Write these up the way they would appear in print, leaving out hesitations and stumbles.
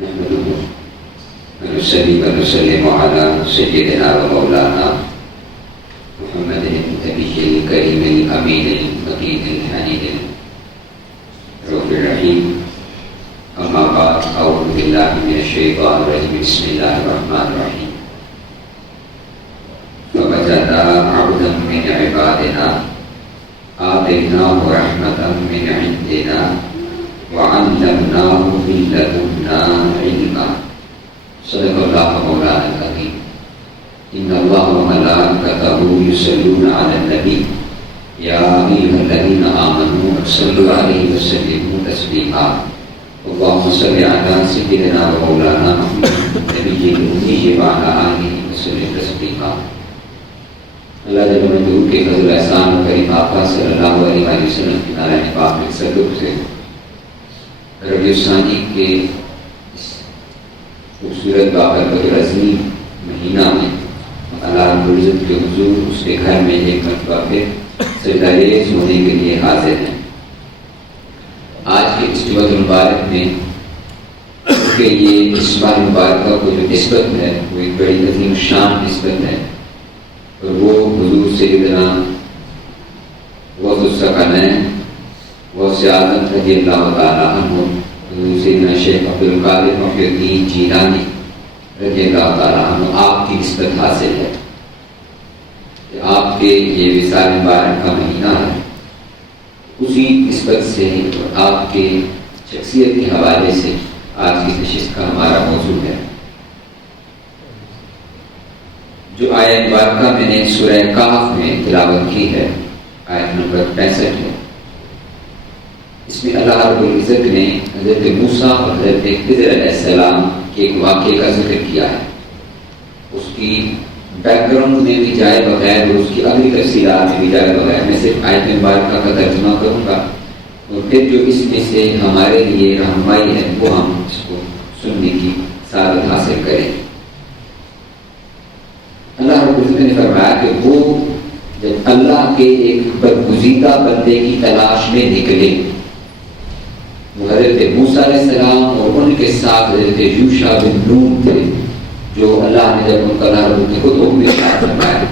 نحمده ونصلي ونسلم على سيدنا ومولانا محمد النبي الكريم الأمين المجيد الحنين الرؤوف الرحيم. أما بعد، أعوذ بالله من الشيطان الرجيم. بسم الله الرحمن الرحيم. فوجدا عبدا من عبادنا آتيناه رحمة من عندنا وعلمناه من لدنا علما. صدق الله مولانا العظيم. إن الله وملائكته يصلون على النبي يا أيها الذين آمنوا صلوا عليه وسلموا تسليما. اللهم صل على سيدنا ومولانا محمد النبي الأمي وعلى آله وسلم تسليما. اللہ جل مجدور کے فضل احسان و کریم آقا صلی اللہ علیہ وسلم کی نالہ پاک میں صدق سے ربیع الثانی کے اس خوبصورت بابرکت عظیم مہینہ میں اللہ رب العزت کے حضور اس کے گھر میں ایک مرتبہ پھر سجدہ-ریز ہونے کے لیے حاضر ہیں. آج کے اس جمعہ المبارک میں کہ یہ اس ماہ مبارکہ کو جو نسبت ہے وہ ایک بڑی عظیم شان نسبت ہے، اور وہ حضور سیدنا غوث الثقلین غوث اعظم رضی اللہ تعالیٰ عنہ حضور سیدنا شیخ عبدالقادر محی الدین جیلانی رضی اللہ تعالیٰ عنہ آپ کی نسبت حاصل ہے کہ آپ کے یہ وصال مبارک کا مہینہ ہے. اسی نسبت سے اور آپ کے شخصیت کے حوالے سے آج کی نشست کا ہمارا موضوع ہے. جو آیت مبارکہ میں نے سورہ کہف میں تلاوت کی ہے، آیت نمبر 65 ہے. اس میں اللہ رب العزت نے حضرت موسیٰ اور حضرت خضر علیہ السلام کے ایک واقعے کا ذکر کیا ہے. اس کی بیک گراؤنڈ میں بھی جائے بغیر اور اس کی اگلی تفصیلات میں بھی جائے بغیر میں صرف آیت مبارکہ کا ترجمہ کروں گا، اور پھر جو اس میں سے ہمارے لیے رہنمائی ہے وہ ہم اس کو سننے کی سعادت حاصل کریں. اللہ رب العزت نے فرمایا کہ وہ جب اللہ کے ایک برگزیدہ بندے کی تلاش میں نکلے، وہ حضرت موسیٰ علیہ السلام اور ان کے ساتھ حضرت یوشع بن نون تھے، جو اللہ نے جب ان کا خود حکم ارشاد فرمایا.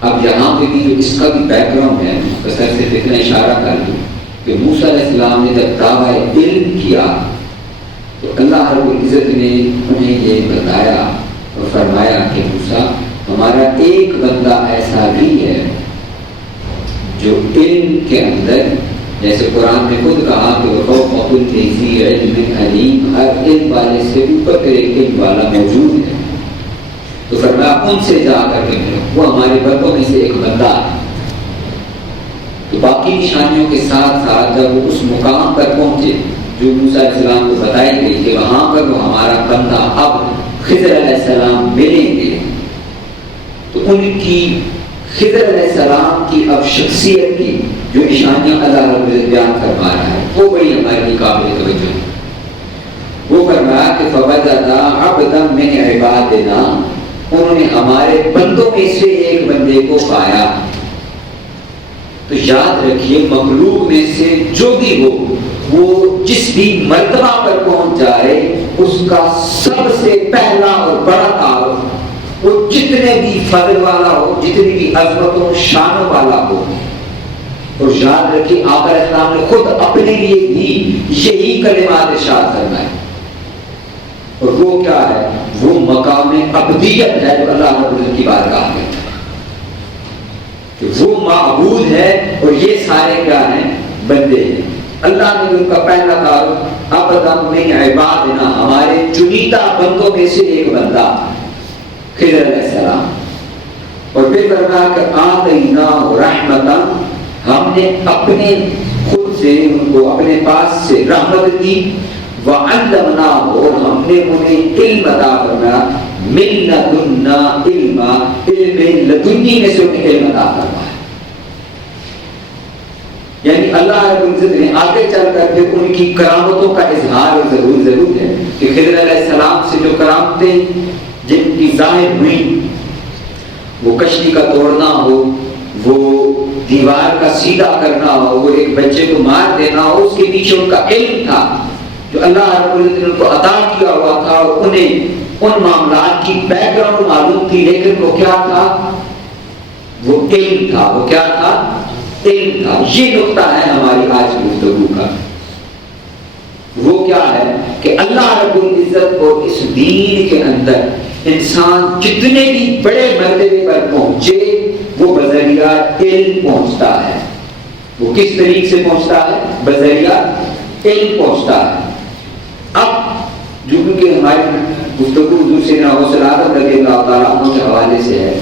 اب یہاں پہ بھی جو اس کا بھی بیک گراؤنڈ ہے مختصر سے اتنا اشارہ کر دوں کہ موسیٰ علیہ السلام نے جب دعویٰ علم کیا تو اللہ رب العزت نے انہیں یہ بتایا اور فرمایا کہ موسیٰ ہمارا ایک بندہ ایسا بھی ہے جو علم کے اندر، جیسے قرآن نے خود کہا کہ وَفَوْقَ كُلِّ ذِي عِلْمٍ عَلِيمٍ، ہر علم والے سے اوپر ایک علم والا موجود ہے. تو فرمایا ان سے جا کر کے ملو، وہ ہمارے بندوں میں سے ایک بندہ ہے. تو باقی نشانیوں کے ساتھ ساتھ جب وہ اس مقام پر پہنچے جو موسیٰ علیہ السلام کو بتائی گئی کہ وہاں پر وہ ہمارا بندہ اب خضر علیہ السلام ملیں گے، تو ان کی خضر علیہ السلام کی اب شخصیت کی جو نشانیاں اللہ رب العزت بیان فرما رہا ہے وہ بڑی ہمارے لیے قابل توجہ ہے. وہ فرمایا کہ فوجدا عبدا من عبادنا، انہوں نے ہمارے بندوں میں سے ایک بندے کو پایا. تو یاد رکھیے مخلوق میں سے جو بھی ہو وہ جس بھی مرتبہ پر پہنچ جائے اس کا سب سے پہلا اور بڑا تعارف وہ جتنے بھی فضل والا ہو، جتنی بھی عظمت و شانوں والا ہو. اور یاد رکھیے آقا علیہ السلام نے خود اپنے لیے بھی یہی کلمات ارشاد فرمائے. اور وہ کیا ہے؟ وہ مقام عبدیت ہے جو اللہ رب العزت کی بارگاہ میں ہے، کہ وہ معبود ہے اور یہ سارے کیا ہیں؟ بندے ہیں. اللہ نے ان کا پہلا تعارف عبدا من عبادنا، ہمارے چنیدہ بندوں میں سے ایک بندہ خضر علیہ السلام. اور پھر فرمایا کہ آتیناہ رحمتا، ہم نے اپنے خود سے ان کو اپنے پاس سے رحمت دی، وعلمناہ، اور ہم نے انہیں علم عطا فرمایا، من لدنا علما، علم لدنی میں سے انہیں علم عطا فرمایا. یعنی اللہ رب العزت نے آگے چل کر پھر ان کی کرامتوں کا اظہار ضرور ہے کہ خضر علیہ السلام سے جو کرامتیں جن کی ظاہر ہوئی، وہ کشتی کا توڑنا ہو، وہ دیوار کا سیدھا کرنا ہو، وہ ایک بچے کو مار دینا ہو، اس کے پیچھے ان کا علم تھا. جو اللہ رب العزت نے ان کو عطا کیا ہوا تھا اور انہیں ان معاملات کی بیک گراؤنڈ معلوم تھی، لیکن وہ کیا تھا؟ وہ علم تھا۔ وہ کیا تھا؟ علم تھا۔ یہ نقطہ ہے ہماری آج کی گفتگو کا۔ وہ کیا ہے کہ اللہ رب العزت کو اس دین کے اندر انسان جتنے بھی بڑے مرتبے پر پہنچے وہ بذریعہ علم پہنچتا ہے۔ وہ کس طریقے سے پہنچتا ہے؟ بذریعہ علم پہنچتا ہے۔ اب جو کہ ہماری گفتگو حضور سیدنا غوث العظم رضی اللہ تعالیٰ عنہ کے حوالے سے ہے،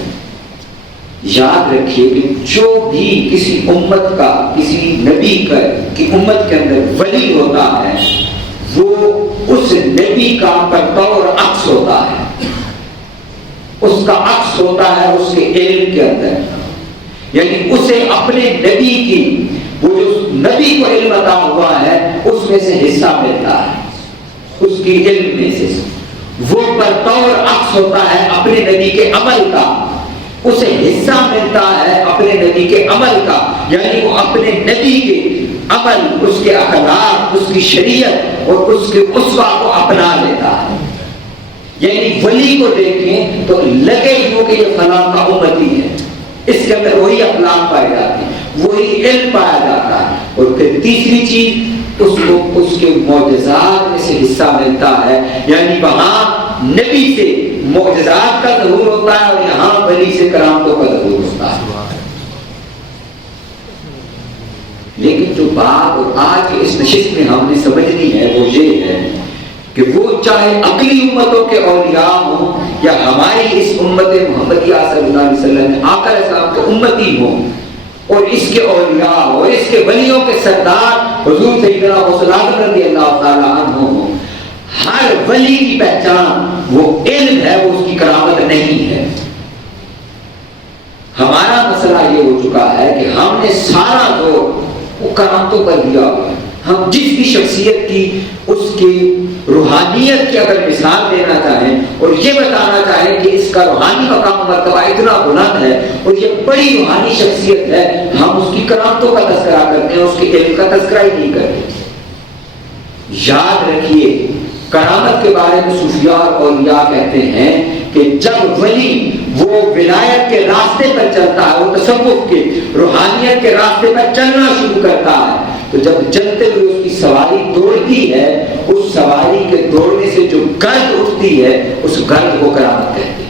یاد رکھیے کہ جو بھی کسی امت کا، کسی نبی کا کی امت کے اندر ولی ہوتا ہے وہ اس نبی کا بطور عکس ہوتا ہے، اس کا عکس ہوتا ہے اس کے علم کے اندر، یعنی اسے اپنے نبی کی وہ جو نبی کو علم عطا ہوا ہے اس میں سے حصہ ملتا ہے، اس کی علم میں سے وہ بطور عکس ہوتا ہے اپنے نبی کے عمل کا، اسے حصہ ملتا ہے اپنے نبی کے عمل کا، یعنی وہ اپنے نبی کے عمل، اس کے اخلاق، اس کی شریعت اور اس کے اسوہ کو اپنا لیتا ہے۔ یعنی ولی کو دیکھیں تو لگے یوں کہ یہ فلاں کا امتی ہے، اس کے اندر وہی اخلاق پائے جاتے ہیں، وہی علم پایا جاتا ہے۔ اور پھر تیسری چیز اس کو اس کے معجزات میں سے حصہ ملتا ہے، یعنی وہاں نبی سے معجزات کا ظہور ہوتا ہے اور یہاں ولی سے کرامتوں کا ظہور ہوتا ہے۔ لیکن جو بات اور آج کے اس نشست میں ہم نے سمجھنی ہے وہ یہ ہے کہ وہ چاہے اگلی امتوں کے اولیاء ہوں یا ہماری اس امت محمدیہ صلی اللہ علیہ وسلم آقا علیہ السلام کے امتی ہوں اور اس کے اولیاء اور اس کے ولیوں کے سردار حضور سیدنا غوث العظم رضی اللہ تعالیٰ عنہ ہوں، ہر ولی کی پہچان وہ علم ہے، وہ اس کی کرامت نہیں ہے۔ ہمارا مسئلہ یہ ہو چکا ہے کہ ہم نے سارا زور وہ کرامتوں پر دیا ہوا ہے۔ ہم جس بھی شخصیت کی اس کی روحانیت کی اگر مثال دینا چاہیں اور یہ بتانا چاہیں کہ اس کا روحانی مقام مرتبہ اتنا بلند ہے اور یہ بڑی روحانی شخصیت ہے، ہم اس کی کرامتوں کا تذکرہ کرتے ہیں، اس کے علم کا تذکرہ ہی نہیں کرتے۔ یاد رکھیے کرامت کے بارے میں صوفیاء اور اولیاء کہتے ہیں کہ جب ولی وہ ولایت کے راستے پر چلتا ہے، وہ تصوف کے روحانیت کے راستے پر چلنا شروع کرتا ہے، تو جب چلتے ہوئے اس کی سواری دوڑتی ہے، اس سواری کے دوڑنے سے جو گرد اٹھتی ہے اس گرد کو کرامت کہتے ہیں۔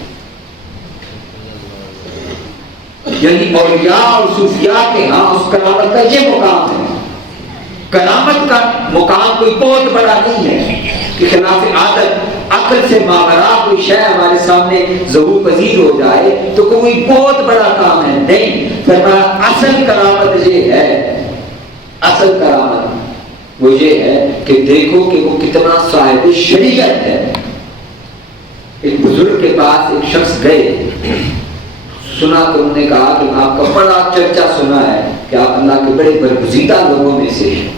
یعنی اولیاء اور صوفیاء کے ہاں اس کرامت کا یہ مقام ہے۔ کرامت کا مقام کوئی بہت بڑا نہیں ہے کہ خلاف عادت عقل سے ماوراء کوئی شے ہمارے سامنے ظہور پذیر ہو جائے تو کوئی بہت بڑا کام ہے، نہیں۔ فرمایا اصل کرامت یہ ہے، اصل کرامت وہ یہ ہے کہ دیکھو کہ وہ کتنا صاحب شریعت ہے۔ ایک بزرگ کے پاس ایک شخص گئے، سنا تو انہوں نے کہا کہ آپ کا بڑا چرچا سنا ہے کہ آپ اللہ کے بڑے برگزیدہ لوگوں میں سے ہیں۔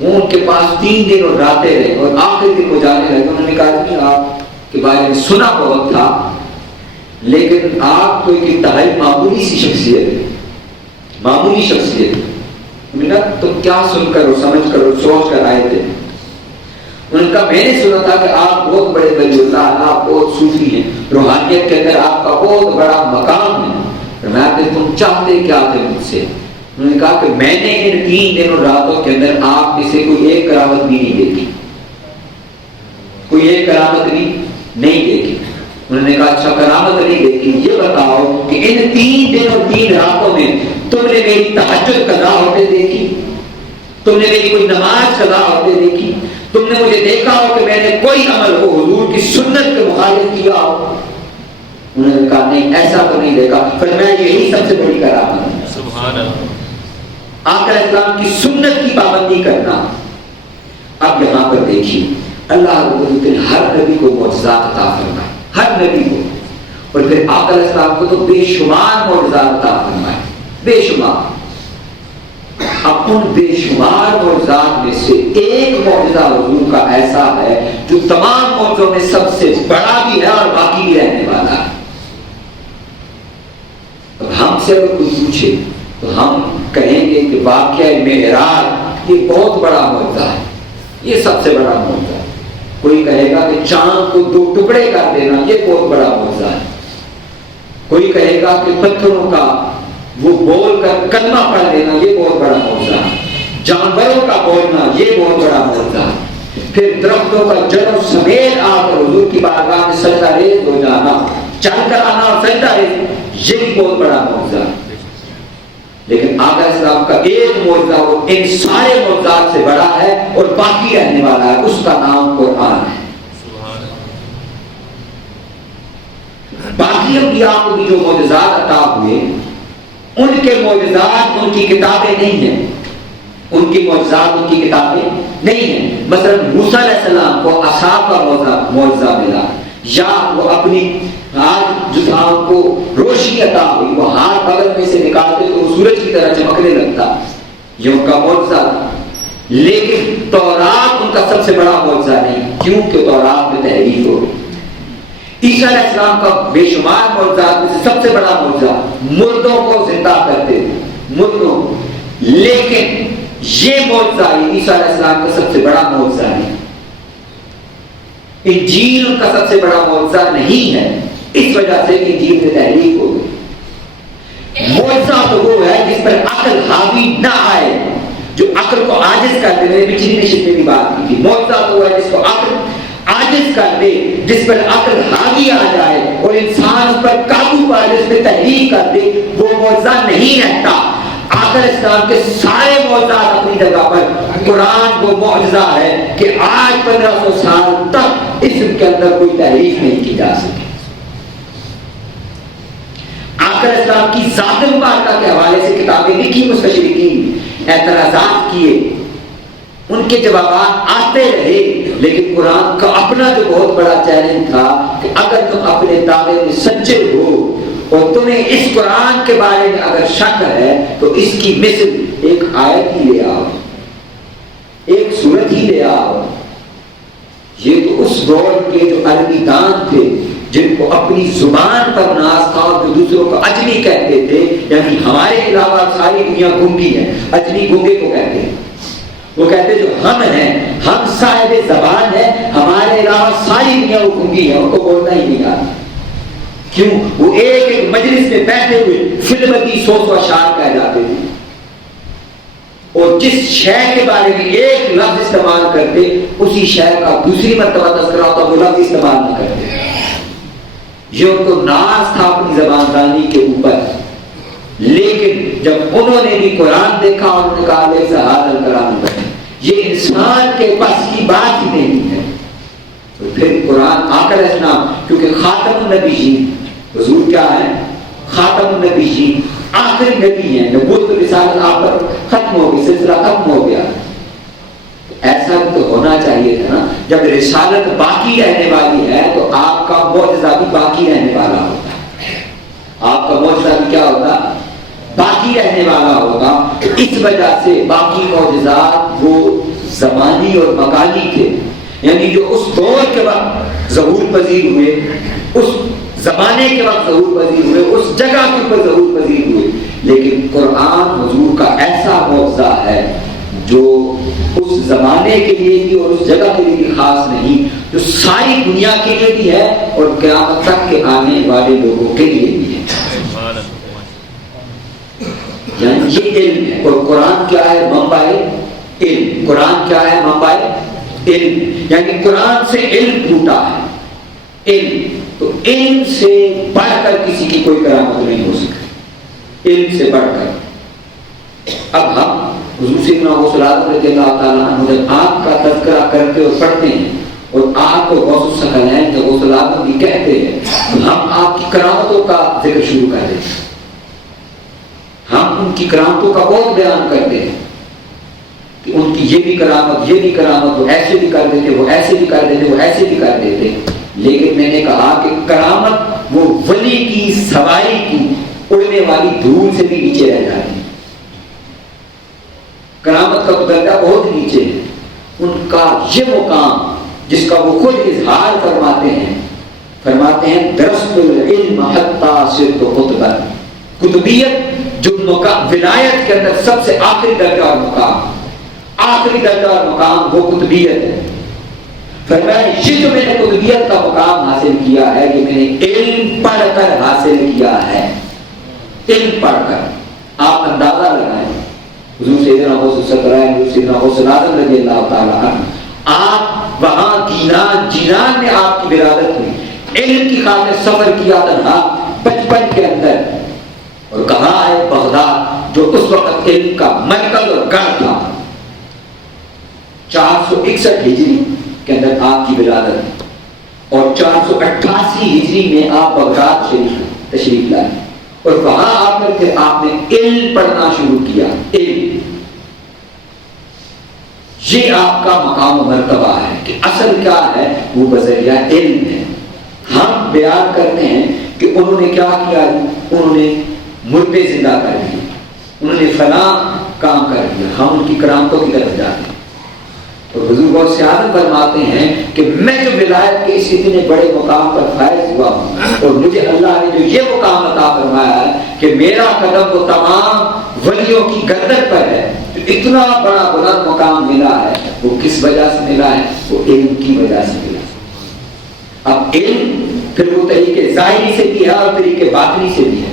وہ ان کے پاس 3 دن اور راتیں رہے اور آخری دن وہ جانے لگے۔ انہوں نے کہا کہ آپ کے بارے میں سنا بہت تھا لیکن آپ تو ایک انتہائی معمولی سی شخصیت ہے، معمولی شخصیت ہے۔ تم کیا سن کر اور سمجھ کر اور سوچ کر آئے تھے؟ انہوں نے کہا میں نے سنا تھا کہ آپ بہت بڑے ولی اللہ، آپ بہت صوفی ہیں، روحانیت کے اندر آپ کا بہت بڑا مقام ہے۔ میں کہ تم چاہتے کیا تھے مجھ سے؟ انہوں نے کہا کہ میں نے ان 3 دن اور راتوں کے اندر آپ میں سے کوئی ایک کرامت بھی نہیں دیکھی، کوئی ایک کرامت بھی نہیں دیکھی۔ انہوں نے کہا اچھا کرامت نہیں دیکھی، یہ بتاؤ کہ ان 3 دن اور 3 راتوں میں تم نے میری تہجد قضا ہوتے دیکھی؟ تم نے میری کوئی نماز قضا ہوتے دیکھی؟ تم نے مجھے دیکھا ہو کہ میں نے کوئی عمل کو حضور کی سنت کے مخالف کیا ہو؟ انہوں نے کہا نہیں، ایسا تو نہیں دیکھا۔ پھر میں یہی سب سے بڑی کرامت ہے، سبحان اللہ، آقا اسلام کی سنت کی پابندی کرنا۔ اب یہاں پر دیکھیے اللہ رب العزت نے ہر نبی کو معجزات عطا فرمائے، ہر نبی کو، اور پھر آقا علیہ السلام کو تو بے شمار معجزات عطا فرمائے، بے شمار۔ اب ان بے شمار معجزات میں سے ایک معجزہ حضور کا ایسا ہے جو تمام معجزوں میں سب سے بڑا بھی ہے اور باقی بھی رہنے والا ہے۔ اب ہم سے اگر کوئی پوچھے تو ہم کہیں گے کہ واقعہ معراج یہ بہت بڑا معجزہ ہے، یہ سب سے بڑا معجزہ ہے۔ کوئی کہے گا کہ چاند کو 2 ٹکڑے کر دینا، یہ بہت بڑا معجزہ ہے۔ کوئی کہے گا کہ پتھروں کا وہ بول کر کلمہ پڑھ دینا، یہ بہت بڑا معجزہ ہے۔ جانوروں کا بولنا، یہ بہت بڑا معجزہ ہے۔ پھر درختوں کا جڑوں سمیت آ کر حضور کی بارگاہ میں سجدہ ریز ہو جانا، چل کر آنا اور سجدہ ریز، یہ بھی بہت بڑا معجزہ ہے۔ لیکن آقا اسلام کا ایک معجزہ وہ ان سارے معجزات سے بڑا ہے اور باقی رہنے والا ہے، اس کا نام قرآن ہے۔ باقی انبیاء کو بھی جو معجزات عطا ہوئے، ان کے معجزات ان کی کتابیں نہیں ہیں، ان کی معجزات ان کی کتابیں نہیں ہیں۔ مثلا موسیٰ علیہ السلام کو عصا کا معجزہ ملا، یا وہ اپنی ہاتھ جو تھا ان کو روشنی عطا ہوئی، وہ ہاتھ بغل میں سے نکالتے تو وہ سورج کی طرح چمکنے لگتا، یہ ان کا معجزہ تھا۔ لیکن تورات ان کا سب سے بڑا معجزہ نہیں، کیونکہ تورات میں تحریف ہو گئی۔ عیسیٰ علیہ السلام کا بے شمار معجزات میں سے سب سے بڑا معجزہ مردوں کو زندہ کرتے تھے، مردوں، لیکن یہ معجزہ عیسیٰ علیہ السلام کا سب سے بڑا معجزہ نہیں، انجیل ان کا سب سے بڑا معجزہ نہیں ہے، اس وجہ سے کہ انجیل میں تحریف ہو گئی۔ معجزہ تو وہ ہے جس پر عقل حاوی نہ آئے، جو عقل کو عاجز کر دے، میں نے پچھلی نشست میں بھی بات کی تھی، معجزہ تو وہ ہے جس کو عقل عاجز کر دے، جس پر عقل حاوی آ جائے اور انسان اس پر قابو پائے، جس پہ تحریک کر دے، وہ معجزہ نہیں رہتا۔ آخر اسلام کے سارے معجزات اپنی جگہ پر، قرآن وہ معجزہ ہے کہ آج 1500 سال تک اسم کے اندر کوئی تحریف نہیں کی جا سکی۔ آخر اسلام کی ذات مبارکہ کے حوالے سے کتابیں لکھی، مستشرقین اعتراضات کیے، ان کے جوابات آتے رہے، لیکن قرآن کا اپنا جو بہت بڑا چیلنج تھا کہ اگر تم اپنے دعوے میں سچے ہو اور تمہیں اس قرآن کے بارے میں اگر شک ہے تو اس کی مثل ایک آیت ہی لے آؤ، ایک سورت ہی لے آؤ۔ یہ تو اس دور کے جو عربی دان تھے، جن کو اپنی زبان پر ناز تھا، جو دوسروں کو اجمی کہتے تھے، یعنی ہمارے علاوہ ساری دنیا گنگی ہے، اجمی گنگے کو کہتے ہیں، وہ کہتے جو ہم ہیں، ہم صاحب زبان ہیں، ہمارے علاوہ ساری دنیا وہ گنگی ہے، ان کو بولنا ہی نہیں آتا۔ کیوں؟ وہ ایک ایک مجلس میں بیٹھے ہوئے فلمتی 100 اشعار کہہ جاتے تھے، اور جس شے کے بارے میں ایک لفظ استعمال کرتے، اسی شے کا دوسری مرتبہ تذکرہ ہوتا، وہ لفظ استعمال نہ کرتے۔ یہ ان کو ناز تھا اپنی زبان دانی کے اوپر، لیکن جب انہوں نے بھی قرآن دیکھا، انہوں نے کہا لے سہاد الکلام بنے، یہ انسان کے بس کی بات ہی نہیں ہے۔ تو پھر قرآن آقا علیہ السلام، کیونکہ خاتم النبیین، حضور کیا ہے؟ خاتم النبیین، آخری نبی ہیں، نبوت رسالت آپ پر ختم ہو گئی، سلسلہ ختم ہو گیا۔ ایسا تو ہونا چاہیے تھا نا، جب رسالت باقی رہنے والی ہے تو آپ کا معجزہ بھی باقی رہنے والا ہوتا ہے، آپ کا معجزہ بھی کیا ہوتا؟ باقی رہنے والا ہوگا۔ اس وجہ سے باقی معجزات وہ زمانی اور مکانی تھے، یعنی جو اس دور کے وقت ظہور پذیر ہوئے، اس زمانے کے وقت ظہور پذیر ہوئے، اس جگہ کے اوپر ظہور پذیر ہوئے۔ لیکن قرآن حضور کا ایسا معجزہ ہے جو اس زمانے کے لیے بھی اور اس جگہ کے لیے بھی خاص نہیں، جو ساری دنیا کے لیے بھی ہے اور قیامت تک کے آنے والے لوگوں کے لیے بھی ہے۔ یعنی یہ علم ہے، اور قرآن کیا ہے؟ منبع علم۔ قرآن کیا ہے؟ منبع علم، یعنی قرآن سے علم ٹوٹا ہے، علم۔ تو علم سے بڑھ کر کسی کی کوئی کرامت نہیں ہو سکتی، علم سے بڑھ کر۔ اب ہم حضور سیدنا غوث العظم رضی اللہ تعالیٰ عنہ جب آپ کا تذکرہ کرتے اور پڑھتے ہیں اور آپ کو غوث الثقلین جو غوث العظم بھی کہتے ہیں، تو ہم آپ کی کرامتوں کا ذکر شروع کر دیتے ہیں، ہم ان کی کرامتوں کا بہت بیان کرتے ہیں کہ ان کی یہ بھی کرامت، یہ بھی کرامت، وہ ایسے بھی کر دیتے، وہ ایسے بھی کر دیتے، وہ ایسے بھی کر دیتے۔ لیکن میں نے کہا کہ کرامت وہ ولی کی سواری کی اڑنے والی دھول سے بھی نیچے رہ جاتی ہے، کرامت کا درجہ بہت نیچے ہے۔ ان کا یہ مقام جس کا وہ خود اظہار فرماتے ہیں درست العلم حتی صرت قطبا، قطبیت جو ولایت کے اندر سب سے آخری درجہ اور مقام، آخری درجہ اور مقام وہ قطبیت ہے. فرمایا یہ جو میں نے قطبیت کا مقام حاصل کیا ہے یہ میں نے علم پڑھ کر حاصل کیا ہے. علم پڑھ کر. آپ اندازہ لگائیں حضور سیدنا غوث الثقلین حضور سیدنا غوث الاعظم رضی اللہ تعالیٰ عنہ آپ وہاں جینان میں آپ کی ولادت ہوئی, علم کی خاطر سفر کیا تنہا 55 کے اندر, اور کہاں ہے بغداد جو اس وقت علم کا مرکز اور گڑھ تھا. 461 ہجری کے اندر آپ کی ولادت اور 488 ہجری میں آپ بغداد شریف تشریف لائے, اور وہاں آ کر کے آپ نے علم پڑھنا شروع کیا. علم یہ آپ کا مقام و مرتبہ ہے کہ اصل کیا ہے وہ بذریعہ علم ہے. ہم بیان کرتے ہیں کہ انہوں نے کیا کیا, انہوں نے مردے زندہ کر دیے, انہوں نے فلاں کام کر دیا, ہم ان کی کرامتوں کی طرف جاتے ہیں. اور حضور بہت سیادت فرماتے ہیں کہ میں جو ولایت کے اس اتنے بڑے مقام پر فائز ہوا ہوں اور مجھے اللہ نے جو یہ مقام عطا فرمایا ہے کہ میرا قدم وہ تمام ولیوں کی گردن پر ہے, جو اتنا بڑا بلند مقام ملا ہے وہ کس وجہ سے ملا ہے, وہ علم کی وجہ سے ملا. اب علم پھر وہ طریقے ظاہری سے بھی ہے اور طریقے باطنی سے بھی ہے.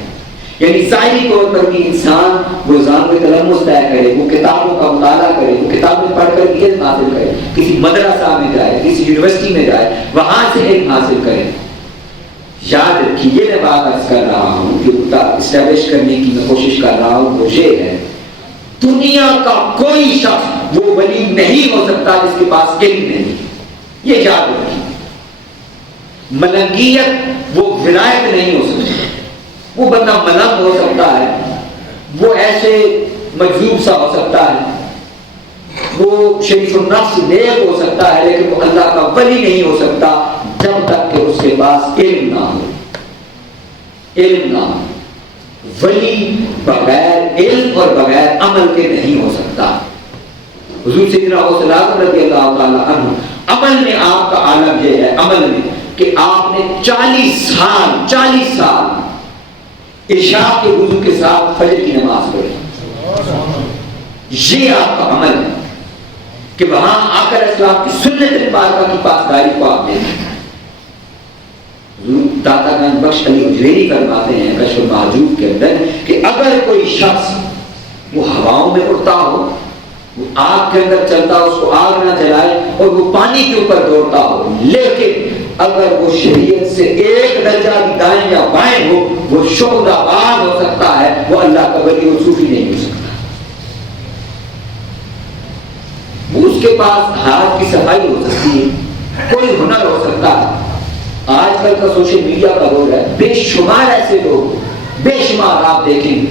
یعنی ظاہری طور پر بھی انسان روزانہ میں تلمس طے کرے, وہ کتابوں کا مطالعہ کرے, وہ کتابیں پڑھ کر علم حاصل کرے, کسی مدرسہ میں جائے, کسی یونیورسٹی میں جائے, وہاں سے علم حاصل کرے. یاد رکھیے میں بات عرض کر رہا ہوں کہ اسٹیبلش کرنے کی میں کوشش کر رہا ہوں وہ یہ ہے, دنیا کا کوئی شخص وہ ولی نہیں ہو سکتا جس کے پاس علم نہیں. یہ یاد رکھیے, ملنگیت وہ ولایت نہیں ہو سکتی. وہ بندہ ملنگ ہو سکتا ہے, وہ ایسے مجذوب سا ہو سکتا ہے, وہ شریف النفس نیک ہو سکتا ہے, لیکن وہ اللہ کا ولی نہیں ہو سکتا جب تک کہ اس کے پاس علم نہ ہو. علم نہ ہو. ولی بغیر علم اور بغیر عمل کے نہیں ہو سکتا. حضور سیدنا غوث الاعظم رضی اللہ تعالیٰ عنہ عمل میں آپ کا عالم یہ ہے, عمل میں کہ آپ نے 40 سال عشاء کے وضو کے ساتھ فجر کی نماز پڑھی. یہ آپ کا عمل ہے کہ وہاں آ کر اسلام کی سنت مبارکہ کی پاسداری کو آپ دیکھیں. داتا گنج بخش علی اجویری فرماتے ہیں کشف المحجوب کے اندر کہ اگر کوئی شخص وہ ہواؤں میں اڑتا ہو, وہ آگ کے اندر چلتا ہو, اس کو آگ نہ جلائے, اور وہ پانی کے اوپر دوڑتا ہو, لیکن اگر وہ شریعت سے ایک درجہ بھی دائیں یا بائیں ہو, وہ شعلہ باز ہو سکتا ہے, وہ اللہ کا ولی اور صوفی نہیں ہو سکتا. وہ اس کے پاس ہاتھ کی صفائی ہو سکتی ہے, کوئی ہنر ہو سکتا ہے. آج کل کا سوشل میڈیا کا دور ہے, بے شمار ایسے لوگ, بے شمار آپ دیکھیں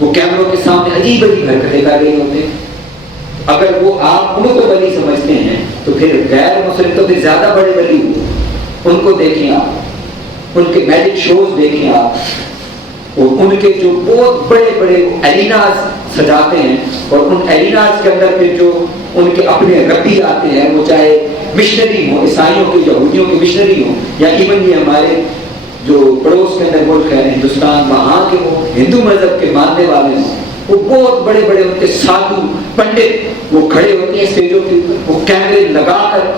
وہ کیمروں کے سامنے عجیب عجیب حرکتیں کر رہے ہوتے ہیں. اگر وہ آپ ان کو ولی سمجھتے ہیں تو پھر غیر مسلم تو پھر زیادہ بڑے ولی ہو. ان کو دیکھیں آپ, ان کے میجک شوز دیکھیں آپ, اور ان کے جو بہت بڑے بڑے ایریناز سجاتے ہیں, اور ان ایریناز کے اندر پھر جو ان کے اپنے ربی آتے ہیں, وہ چاہے مشنری ہوں, عیسائیوں کے, یہودیوں کے مشنری ہوں, یا ایون یہ ہمارے جو پڑوس کے اندر ملک ہے ہندوستان, وہاں کے وہ ہندو مذہب کے ماننے والے ہیں, وہ بہت بڑے بڑے ان کے سادھو پنڈت وہ کھڑے ہوتے ہیں اسٹیجوں کے اوپر, وہ کیمرے لگا کر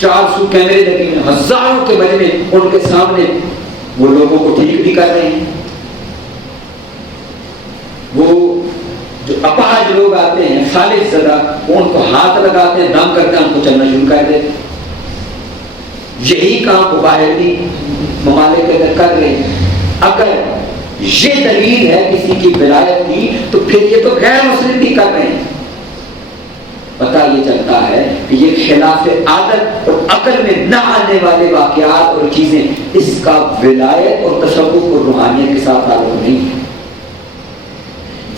400 کیمرے لگے ہیں, ہزاروں کے مجمع ان کے سامنے وہ لوگوں کو ٹھیک بھی کر رہے ہیں. وہ جو اپاہج لوگ آتے ہیں خالص زدہ, وہ ان کو ہاتھ لگاتے ہیں, دم کرتے ہیں, ان کو چلنا شروع کر دیتے. یہی کام وہ باہری ممالک کے اندر کر رہے ہیں. اگر یہ دلیل ہے کسی کی ولایت کی, تو پھر یہ تو غیر مسلم بھی کر رہے ہیں. پتہ یہ چلتا ہے کہ یہ خلاف عادت اور عقل میں نہ آنے والے واقعات اور چیزیں, اس کا ولایت اور تصوف اور روحانیت کے ساتھ تعلق نہیں ہے.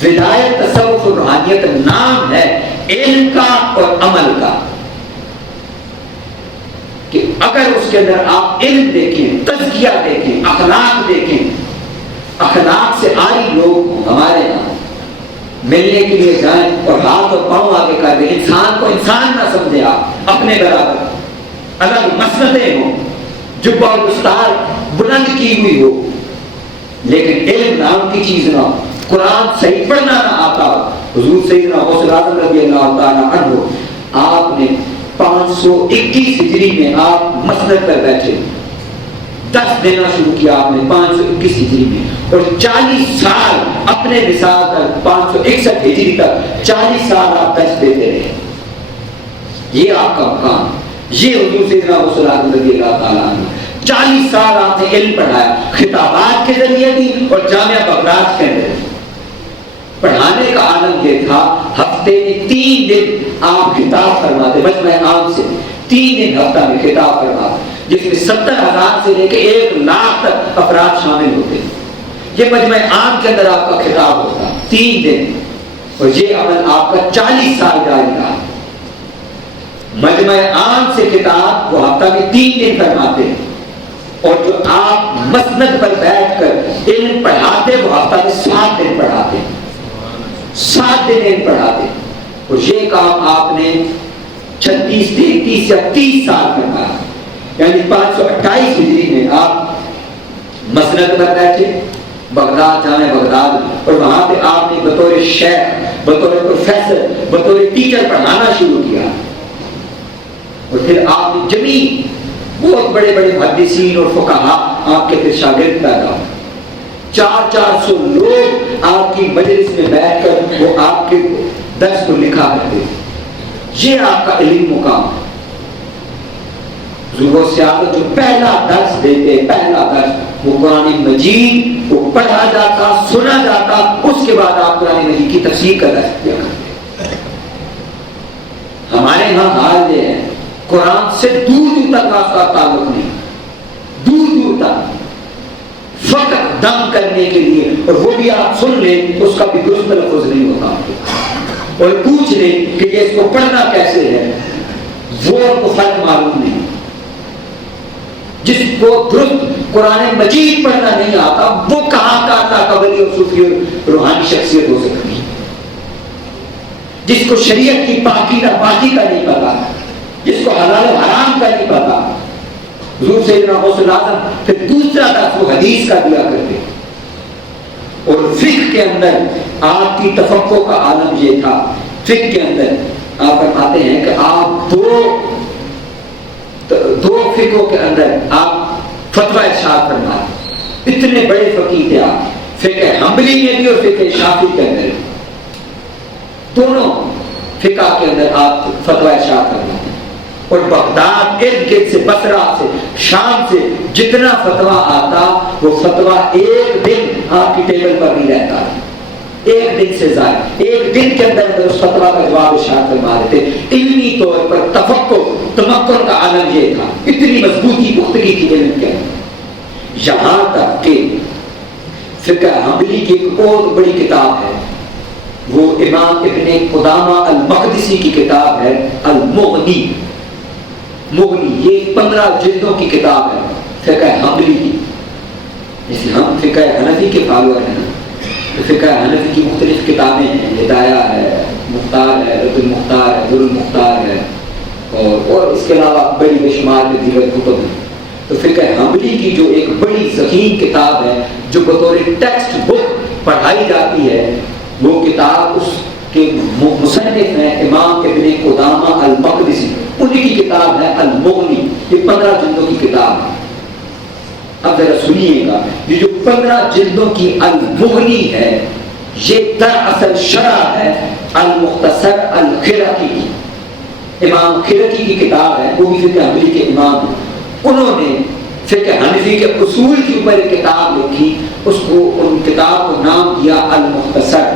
ولایت, تصوف اور روحانیت نام ہے علم کا اور عمل کا. کہ اگر اس کے اندر آپ علم دیکھیں, تزکیہ دیکھیں, اخلاق دیکھیں, اخلاق سے آری لوگ ہمارے یہاں ملنے کے لیے جائیں اور ہاتھ اور پاؤں آگے کر دیں, انسان کو انسان نہ سمجھے آپ اپنے برابر, الگ مسندیں ہوں, جبہ اور دستار بلند کی ہوئی ہو, لیکن علم نام کی چیز نہ ہو, قرآن صحیح پڑھنا نہ آتا ہو, حضور سیدنا غوث اعظم رضی اللہ تعالیٰ عنہ آپ نے 521 ہجری میں آپ مسند پر بیٹھے، 10 دینا شروع کیا آپ نے 521 ہجری میں، اور 40 سال اپنے وصال تک 561 ہجری تک 40 سال آپ درس دیتے رہے. یہ آپ کا مقام، یہ حضور سیدنا غوث اعظم رضی اللہ تعالیٰ عنہ 40 سال آپ نے علم پڑھایا، خطابات کے ذریعے بھی اور جامعہ بغداد کے اندر. پڑھانے کا عالم یہ تھا، ہفتے میں 3 دن آپ خطاب فرماتے، مجمع عام سے 3 دن ہفتہ میں خطاب فرماتے، جس میں 70,000 سے لے کے 1,00,000 تک افراد شامل ہوتے. یہ مجمع عام کے اندر آپ کا خطاب ہوتا 3 دن، اور یہ عمل آپ کا 40 سال جاری رہا. مجمع عام سے خطاب وہ ہفتہ میں 3 دن فرماتے، اور جو آپ مسند پر بیٹھ کر علم پڑھاتے وہ ہفتہ میں 7 دن پڑھاتے، 7 دن علم پڑھاتے. اور یہ کام آپ نے 36 33 یا 30 سال کرنا، یعنی 528 ہجری میں آپ مسند پر بیٹھے بغداد، جامعہ بغداد، اور وہاں پہ آپ نے بطور شیخ، بطور پروفیسر، بطور ٹیچر پڑھانا شروع کیا. اور پھر آپ نے جمیع بہت بڑے بڑے محدثین اور فقہاء آپ کے پھر شاگرد پیدا، 400 لوگ آپ کی مجلس میں بیٹھ کر وہ آپ کے درس کو لکھا کرتے. یہ آپ کا علم مقام. ضرور سیاست جو پہلا درس دیتے، پہلا درس وہ قرآن مجید وہ پڑھا جاتا، سنا جاتا، اس کے بعد آپ قرآن مجید کی تفسیر کا درس دیا کرتے. ہمارے ہاں حال یہ ہے، قرآن سے دور دور تک آپ کا تعلق نہیں، دور دور تک فقط دم کرنے کے لیے، اور وہ بھی آپ سن لیں اس کا بھی درست لفظ نہیں ہوتا، اور پوچھ لیں کہ یہ اس کو پڑھنا کیسے ہے، وہ کو فرق معلوم نہیں. جس کو درست قرآن مجید پڑھنا نہیں آتا وہ کہاں کا اللہ کا ولی اور صوفی اور روحانی شخصیت ہو سکتی ہے. جس کو شریعت کی پاکی ناپاکی کا نہیں پتا، جس کو حلال و حرام کا نہیں پتا. حضور سیدنا غوث اعظم پھر دوسرا درس وہ حدیث کا دیا کرتے. اور فقہ کے اندر آپ کی تفقہ کا عالم یہ تھا. فقہ کے اندر آپ فرماتے ہیں کہ آپ دو فقہوں کے اندر آپ فتویٰ ارشاد فرماتے. اتنے بڑے فقیہ تھے آپ، فقہ حنبلی میں بھی اور فقہ شافعی کے اندر، دونوں فقہ کے اندر آپ فتویٰ ارشاد فرماتے. اور بغداد ارد گرد سے، بصرہ سے، شام سے جتنا فتویٰ آتا وہ فتویٰ ایک دن آپ کی ٹیبل پر نہیں رہتا، ایک دن سے زائد، ایک دن کے اندر اس فتویٰ کا جواب ارشاد فرما دیتے. علمی طور پر تفقہ تمکن کا عالم یہ تھا، اتنی مضبوطی پختگی کی علم کے اندر. یہاں تک کہ فقہ حنبلی کی ایک بہت بڑی کتاب ہے، وہ امام ابن قدامہ المقدسی کی کتاب ہے المغنی. مغنی یہ 15 جلدوں کی کتاب ہے فقہ حنبلی کی. جیسے ہم فقہ حنفی کے فالوور ہیں، تو فقہ حنفی کی مختلف کتابیں ہیں، ہدایہ ہے، مختار ہے، رد المختار ہے، در المختار ہے، اور اس کے علاوہ بڑی بے شمار میں دیگر کتب ہیں. تو فقہ حنبلی کی جو ایک بڑی ضخیم کتاب ہے جو بطور ٹیکسٹ بک پڑھائی جاتی ہے، وہ کتاب اس کے مصنف ہیں امام ابن قدامہ المقدسی، انہی کی کتاب ہے المغنی. یہ 15 جلدوں کی کتاب ہے. اب ذرا سنیے گا، یہ جو 15 جلدوں کی المغنی ہے یہ دراصل شرح ہے المختصر الخرقی کی. امام خرقی کی کتاب ہے، وہ بھی فقہ حنبلی کے امام ہیں. انہوں نے فقہ حنفی کے اصول کے اوپر ایک کتاب لکھی، ان کتاب کو نام دیا المختصر،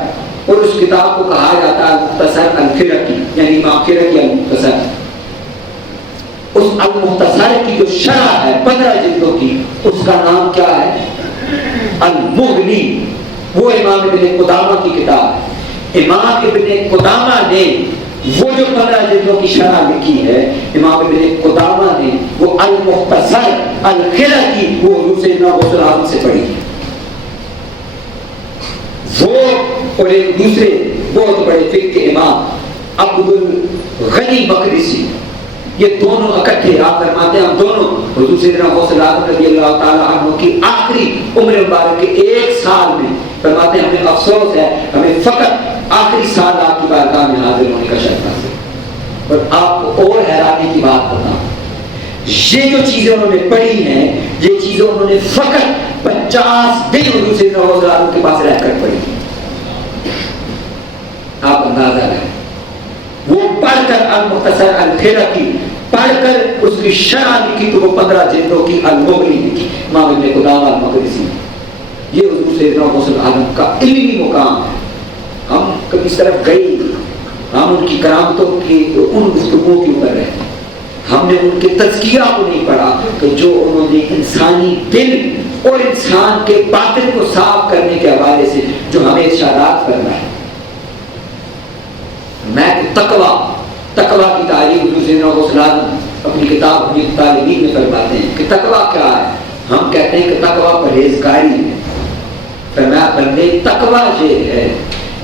اور اس کتاب کو کہا جاتا ہے المختصر الخرقی، یعنی امام خرقی المختصر. اس المختصر کی جو شرح ہے 15 جلدوں کی، اس کا نام کیا ہے؟ المغنی. وہ امام ابن قدامہ کی کتاب ہے. امام ابن قدامہ نے وہ جو 15 جلدوں کی شرح لکھی ہے، امام ابن قدامہ نے وہ المختصر الخرقی وہ حضور سیدنا غوث اعظم سے پڑھی ہے. وہ اور ایک دوسرے بہت بڑے فقہ کے امام عبد الغنی مقدسی، یہ دونوں اکٹھے آپ فرماتے ہیں ہم دونوں حضور سیدنا غوث اعظم رضی اللہ تعالیٰ عنہ کی آخری عمر مبارک کے 1 سال میں فرماتے ہیں ہمیں افسوس ہے، ہمیں فقط آخری سال اور آپ کو اور حیرانی کی بات بتاؤں، یہ جو چیزیں انہوں نے پڑھی ہیں یہ چیزیں انہوں نے فقط 50 دن حضور صلی اللہ علیہ وسلم کے پاس رہ کر پڑھی. آپ اندازہ لیں، وہ پڑھ کر المختصر الفرقی پڑھ کر اس کی شرح لکھی تو وہ 15 جلدوں کی المغنی لکھی امام ابن قدامہ المقدسی. یہ حضور سیدنا غوث العالم کا علمی مقام ہے. ہم کبھی اس طرف گئے نہیں، ہم ان کی کرامتوں کی ان گفتگو کے اوپر رہتے ہیں، ہم نے ان کے تزکیہ کو نہیں پڑھا کہ جو انہوں نے انسانی دل اور انسان کے باطن کو صاف کرنے کے حوالے سے جو ہمیں ارشادات کرنا ہے. میں تقویٰ کی تعریف حضور سیدنا غوث العالم اپنی کتاب اپنی تعلیمین میں فرماتے ہیں کہ تقویٰ کیا ہے. ہم کہتے ہیں کہ تقویٰ پرہیزگاری ہے. فرمایا بندے تقویٰ یہ ہے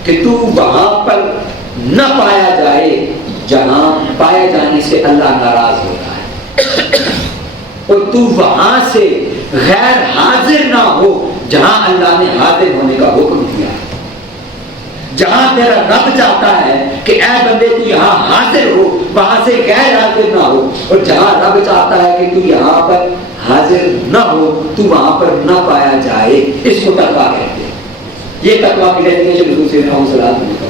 کہ تو وہاں پر نہ پایا جائے جہاں پایا جانے سے اللہ ناراض ہوتا ہے، اور تو وہاں سے غیر حاضر نہ ہو جہاں اللہ نے حاضر ہونے کا حکم دیا ہے. جہاں تیرا رب چاہتا ہے کہ اے بندے تو یہاں حاضر ہو وہاں سے غیر حاضر نہ ہو، اور جہاں رب چاہتا ہے کہ تو یہاں پر حاضر نہ ہو تو وہاں پر نہ پایا جائے، اس کو تقویٰ کہتے ہیں. یہ تقویٰ کی ڈیفینیشن حضور صلی اللہ علیہ وسلم نے کہا.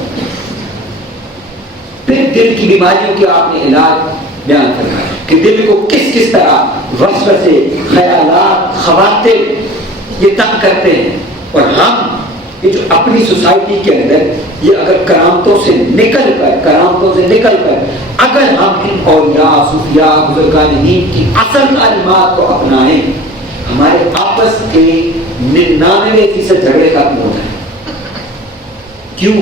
پھر دل کی بیماریوں کی آپ نے علاج بیان کرا کہ دل کو کس کس طرح وسوسے خیالات خواطر یہ تنگ کرتے ہیں. اور ہم یہ جو اپنی سوسائٹی کے اندر یہ اگر کرامتوں سے نکل کر اگر ہم ان اولیاء صوفیاء بزرگان دین کی اصل تعلیمات کو اپنائیں، ہمارے آپس کے 99% جھگڑے ختم ہو جائیں. کیوں؟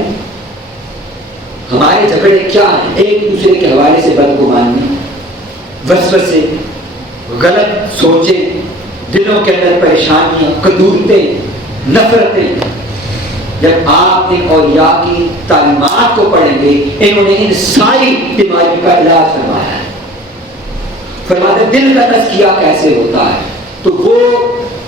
ہمارے جھگڑے کیا ہیں؟ ایک دوسرے کے حوالے سے بدگمانی، وسوسے، غلط سوچیں، دلوں کے اندر پریشانیاں، قدورتیں، نفرتیں. جب آپ ان اولیاء کی تعلیمات کو پڑھیں گے انہوں نے ان ساری بیماریوں کا علاج فرمایا ہے. فرماتے دل کا تزکیہ کیسے ہوتا ہے تو وہ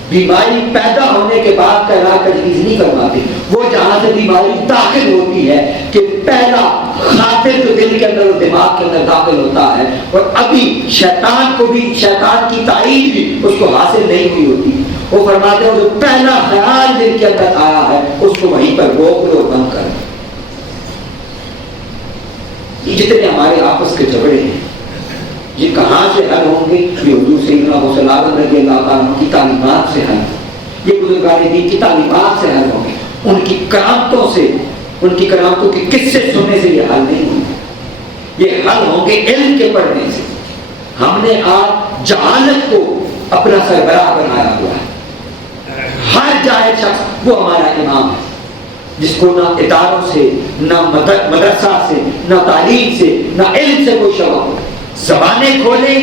بیماری پیدا ہونے کے بعد کا علاج تجویز نہیں فرماتے. وہ جہاں سے بیماری داخل ہوتی ہے کہ پہلا خاطر جو دل کے اندر اور دماغ کے اندر داخل ہوتا ہے اور ابھی شیطان کو بھی شیطان کی تائید بھی اس کو حاصل نہیں ہوئی ہوتی، وہ فرماتے ہیں جو پہلا خیال دل کے اندر آیا ہے اس کو وہیں پر روک لو، بند کر. یہ جتنے ہمارے آپس کے جھگڑے ہیں یہ کہاں سے حل ہوں گے؟ یہ حضور سیدنا غوث العالم رضی اللہ تعالیٰ کی تعلیمات سے حل، یہ بزرگان دین کی تعلیمات سے حل ہوں گے. ان کی کرامتوں سے، ان کی کرامتوں کے قصے سننے سے یہ حل نہیں ہوں گے. یہ حل ہوں گے علم کے پڑھنے سے. ہم نے آج جہالت کو اپنا سربراہ بنایا ہوا ہے. ہر جاہل شخص وہ ہمارا امام ہے جس کو نہ اداروں سے، نہ مدرسہ سے، نہ تعلیم سے، نہ علم سے کوئی شوق ہو. زبانیں کھولیں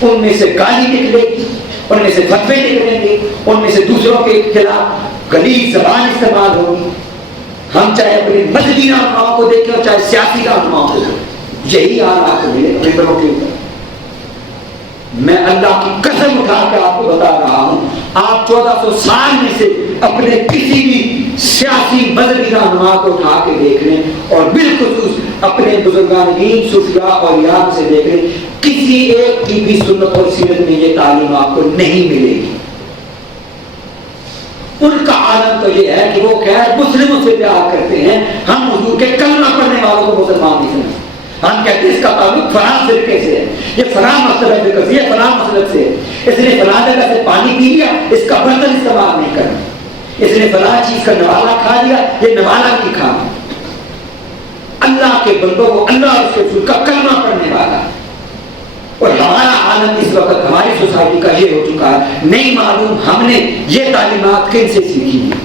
ان میں سے گالی نکلے گی، ان میں سے فتوے نکلیں گے، ان میں سے دوسروں کے خلاف غلیظ زبان استعمال ہوگی. ہم چاہے اپنے مذہبی رہنماؤں کو دیکھیں اور چاہے سیاسی رہنماؤں کو دیکھیں، یہی حال آپ کو ملے اپنے بڑوں کے اوپر. میں اللہ کی قسم اٹھا کے آپ کو بتا رہا ہوں، آپ 1400 سال میں سے اپنے کسی بھی سیاسی مذہبی رہنما کو اٹھا کے دیکھ لیں اور بالخصوص اپنے بزرگان دین صوفیاء اور یاد سے دیکھ لیں، کسی ایک کی بھی سنت اور سیرت میں یہ تعلیم آپ کو نہیں ملے گی. ان کا عالم تو یہ ہے کہ وہ خیر مسلموں سے پیار کرتے ہیں. ہم حضور کے کلمہ پڑھنے والوں کو مسلمان نہیں سمجھتے. ہم کہتے ہیں اس کا تعلق فلاں فرقے سے ہے، یہ فلاں مسلک فرقے سے، یہ فلاں مسلک سے ہے، اس نے فلاں جگہ سے پانی پی لیا، اس کا برتن استعمال نہیں کرنا، اس نے فلاں چیز کا نوالا کھا لیا، یہ نوالا نہیں کھانا. اللہ کے بندوں کو اللہ اور اس کے رسول کا کلمہ پڑھنے والا. اور ہمارا عالم اس وقت ہماری سوسائٹی کا یہ ہو چکا ہے، نہیں معلوم ہم نے یہ تعلیمات کن سے سیکھی ہیں.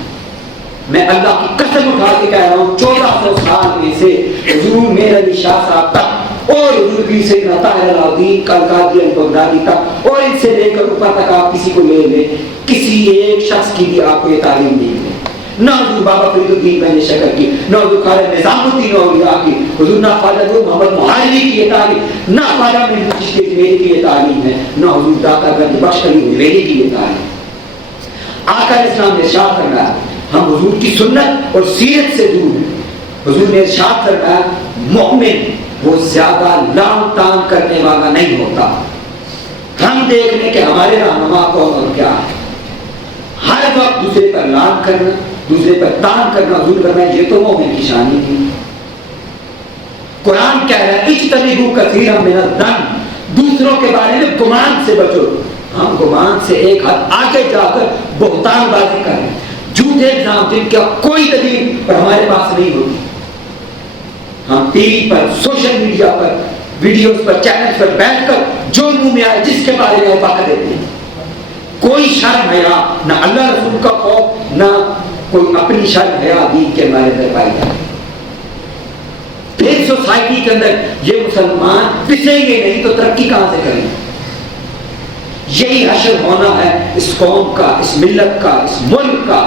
میں اللہ کی قسم اٹھا کے کہہ رہا ہوں 1400 سال میں سے حضور میر علی شاہ صاحب تک اور حضور پیر سیدنا طاہر الدین القادری البغدادی تک اور ان سے لے کر اوپر تک آپ کسی کو لے لیں، کسی ایک شخص کی بھی آپ کو یہ تعلیم نہیں ملے. نہ حضور بابا فرید الدین بن شکر کی، نہ حضور خواجہ نظام الدین اولیاء کی، حضور نہ خواجہ محمد مہاجری کی یہ تعلیم، نہ خواجہ محمد چشتی اجمیری کی یہ تعلیم ہے، نہ حضور داتا گنج بخش علی اجمیری کی یہ تعلیم. آقا اسلام نے ارشاد فرمایا ہم حضور کی سنت اور سیرت سے دور ہیں. حضور نے ارشاد فرمایا مومن وہ زیادہ لام تام کرنے والا نہیں ہوتا. ہم دیکھ لیں کہ ہمارے رہنما کون اور کیا ہے. ہر وقت دوسرے پر لام کرنا، دوسرے پر تان کرنا، حضور فرمایا یہ تو مومن کی شان تھی. قرآن کہہ رہا ہے اجتنبوا کثیرا من الظن، دوسروں کے بارے میں گمان سے بچو. ہم گمان سے ایک حد آگے جا کر بہتان بازی کریں، جھوٹے الزام جن کا کوئی دلیل پر ہمارے پاس نہیں ہوتی. ہم ٹی وی پر، سوشل میڈیا پر، ویڈیوز پر، چینل پر بیٹھ کر جو منہ میں آئے جس کے بارے میں بک دیتے ہیں. کوئی شرم حیا نہ اللہ رسول کا خوف، نہ کوئی اپنی شرم حیا دین کے بارے میں پائی جائے. پھر سوسائٹی کے اندر یہ مسلمان پسیں گے نہیں تو ترقی کہاں سے کریں گے؟ یہی حشر ہونا ہے اس قوم کا، اس ملت کا، اس ملک کا.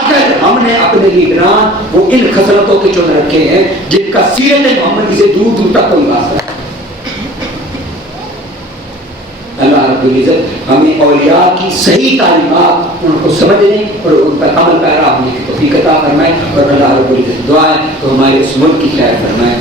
اگر ہم نے اپنے لیڈران وہ ان خصلتوں کے چن رکھے ہیں جن کا سیرت محمدی سے دور دور تک کوئی واسطہ ہے. اللہ رب العزت ہمیں اولیاء کی صحیح تعلیمات ان کو سمجھنے اور ان پر عمل پیرا ہونے کی توفیق عطا فرمائے. اور اللہ رب العزت دعا ہے تو ہمارے اس ملک کی خیر فرمائے.